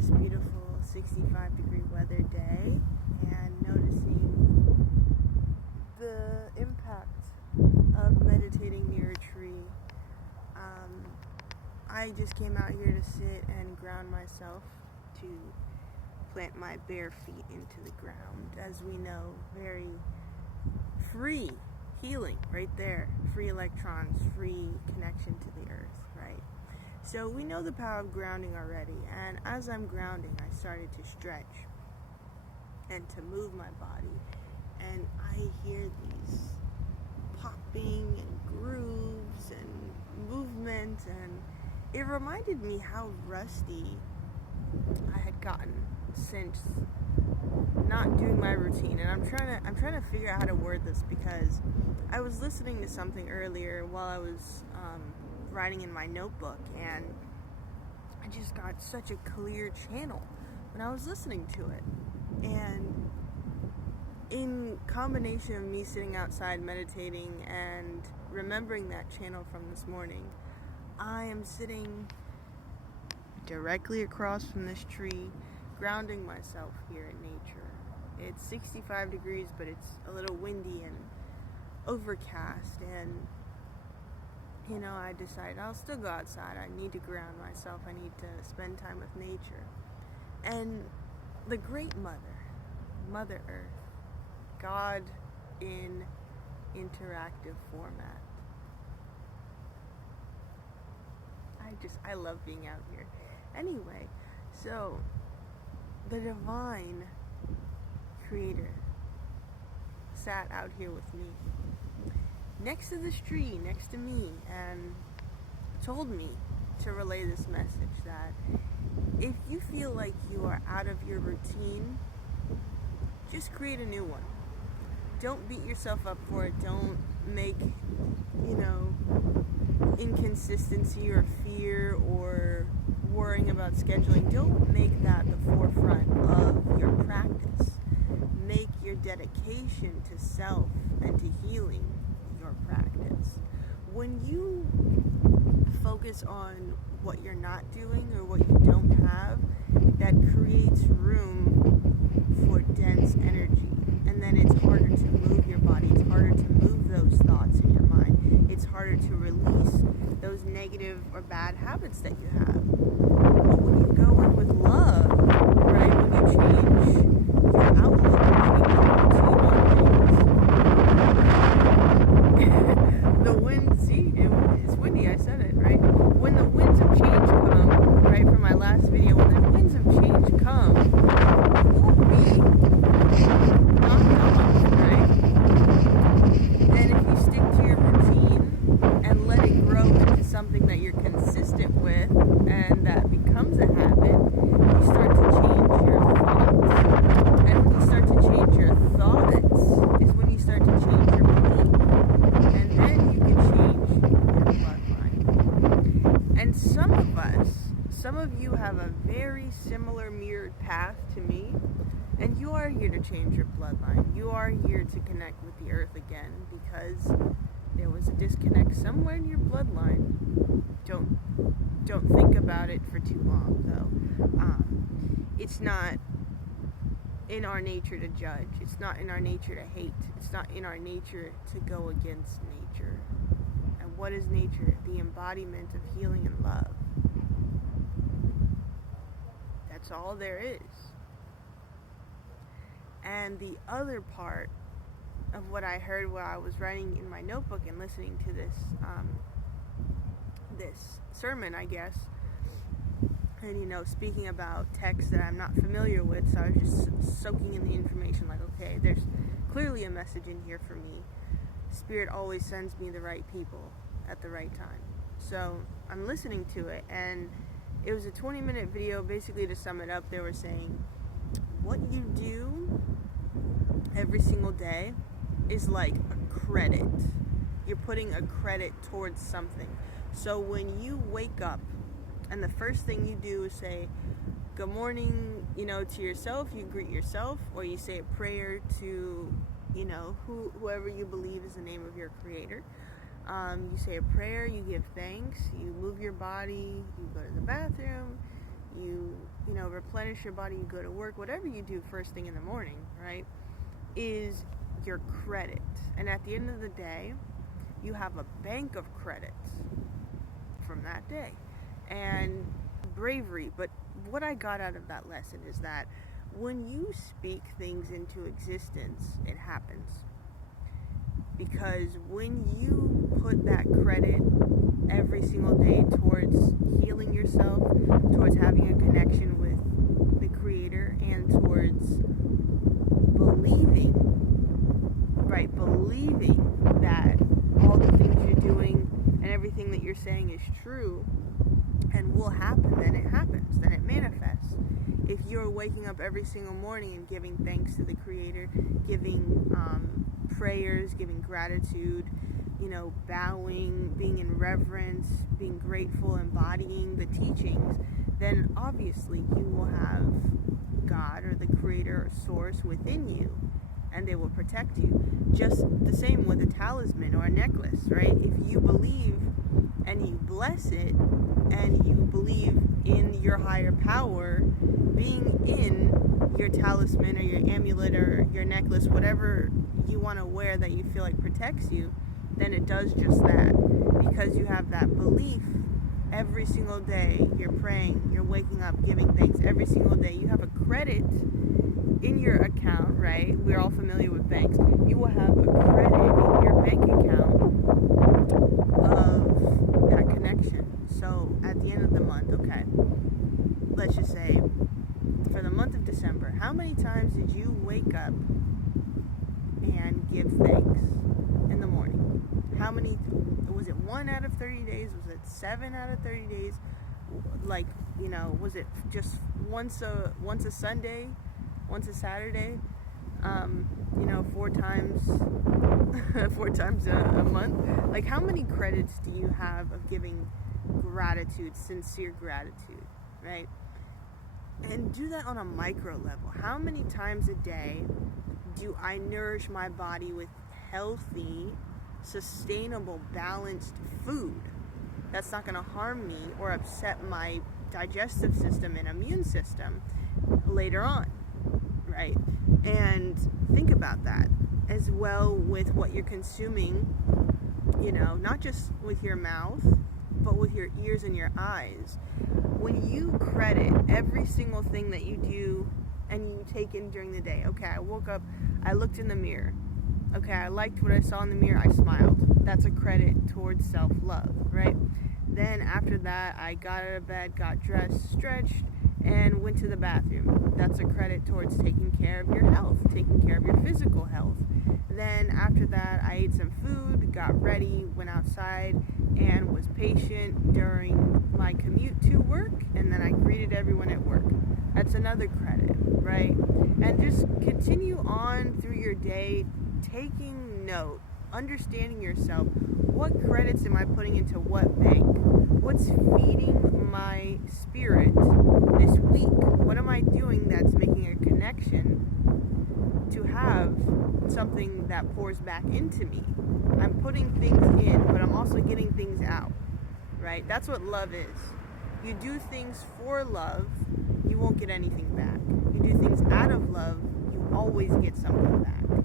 this beautiful 65-degree weather day and noticing the impact of meditating near a tree. I just came out here to sit and ground myself, to plant my bare feet into the ground. As we know, very free healing right there. Free electrons, free connection to the earth, right? So we know the power of grounding already, and as I'm grounding, I started to stretch and to move my body, and I hear these popping and grooves and movement, and it reminded me how rusty I had gotten since not doing my routine. And I'm trying to figure out how to word this, because I was listening to something earlier while I was writing in my notebook, and I just got such a clear channel when I was listening to it. And in combination of me sitting outside meditating and remembering that channel from this morning, I am sitting directly across from this tree, grounding myself here in nature. It's 65 degrees, but it's a little windy and overcast, and I decided I'll still go outside. I need to ground myself. I need to spend time with nature. And the great Mother Earth, God in interactive format. I love being out here. Anyway, so the divine creator sat out here with me, next to this tree, next to me, and told me to relay this message that if you feel like you are out of your routine, just create a new one. Don't beat yourself up for it. Don't make, inconsistency or fear or worrying about scheduling. Don't make that the forefront of your practice. Make your dedication to self and to healing your practice. When you focus on what you're not doing or what you don't have, that creates room for dense energy. And then it's harder to move your body. It's harder to move those thoughts in your mind. It's harder to release those negative or bad habits that you have. But when you go in with love, right, when you change your outlook, the wind, see, it's windy, I said it, right? When the winds of change come, right, from my last video, when the winds of change come, you won't be knocked off, right? And if you stick to your routine and let it grow into something that you're consistent with and that becomes a habit, you start to change your thoughts. And when you start to change your thoughts is when you start to change your belief. And then you can change your bloodline. And some of you have a very similar mirrored path to me, and you are here to change your bloodline. You are here to connect with the earth again, because there was a disconnect somewhere in your bloodline. Don't think about it for too long, though. It's not in our nature to judge. It's not in our nature to hate. It's not in our nature to go against nature. And what is nature? The embodiment of healing and love. That's all there is. And the other part of what I heard while I was writing in my notebook and listening to this sermon, I guess, and speaking about texts that I'm not familiar with, so I was just soaking in the information, like, okay, there's clearly a message in here for me. Spirit always sends me the right people at the right time. So I'm listening to it, and it was a 20-minute video. Basically, to sum it up, they were saying what you do every single day is like a credit. You're putting a credit towards something. So when you wake up and the first thing you do is say good morning, to yourself, you greet yourself, or you say a prayer to, whoever you believe is the name of your creator. You say a prayer, you give thanks, you move your body, you go to the bathroom, you replenish your body, you go to work, whatever you do first thing in the morning, right, is your credit. And at the end of the day, you have a bank of credits from that day. And bravery. But what I got out of that lesson is that when you speak things into existence, it happens. Because when you put that credit every single day towards healing yourself, towards having a connection with the Creator, and towards believing, right, believing that all the things you're doing and everything that you're saying is true and will happen, then it happens, then it manifests. If you're waking up every single morning and giving thanks to the Creator, giving prayers, giving gratitude, bowing, being in reverence, being grateful, embodying the teachings, then obviously you will have God or the Creator or Source within you, and they will protect you. Just the same with a talisman or a necklace, right? If you believe and you bless it, and you believe in your higher power being in your talisman or your amulet or your necklace, whatever you want to wear that you feel like protects you, then it does just that. Because you have that belief every single day, you're praying, you're waking up, giving thanks every single day, you have a credit in your account, right? We're all familiar with banks. You will have a credit in your bank account of that connection. So at the end of the month, okay, let's just say for the month of December, how many times did you wake up and give thanks in the morning? How many, was it 1 out of 30 days? Was it 7 out of 30 days? Like, was it just once a Sunday, once a Saturday? 4 times, 4 times a month? Like, how many credits do you have of giving gratitude, sincere gratitude, right? And do that on a micro level. How many times a day do I nourish my body with healthy, sustainable, balanced food that's not going to harm me or upset my digestive system and immune system later on, right? And think about that as well with what you're consuming, not just with your mouth, but with your ears and your eyes. When you credit every single thing that you do and you take in during the day, okay, I woke up, I looked in the mirror, okay, I liked what I saw in the mirror, I smiled. That's a credit towards self-love, right? Then after that, I got out of bed, got dressed, stretched, and went to the bathroom. That's a credit towards taking care of your health, taking care of your physical health. Then after that, I ate some food, got ready, went outside, and was patient during my commute to work, and then I greeted everyone at work. That's another credit, right? And just continue on through your day, taking note, understanding yourself. What credits am I putting into what bank? What's feeding my spirit this week? What am I doing that's making a connection to have something that pours back into me? I'm putting things in, but I'm also getting things out, right? That's what love is. You do things for love, you won't get anything back. You do things out of love, you always get something back.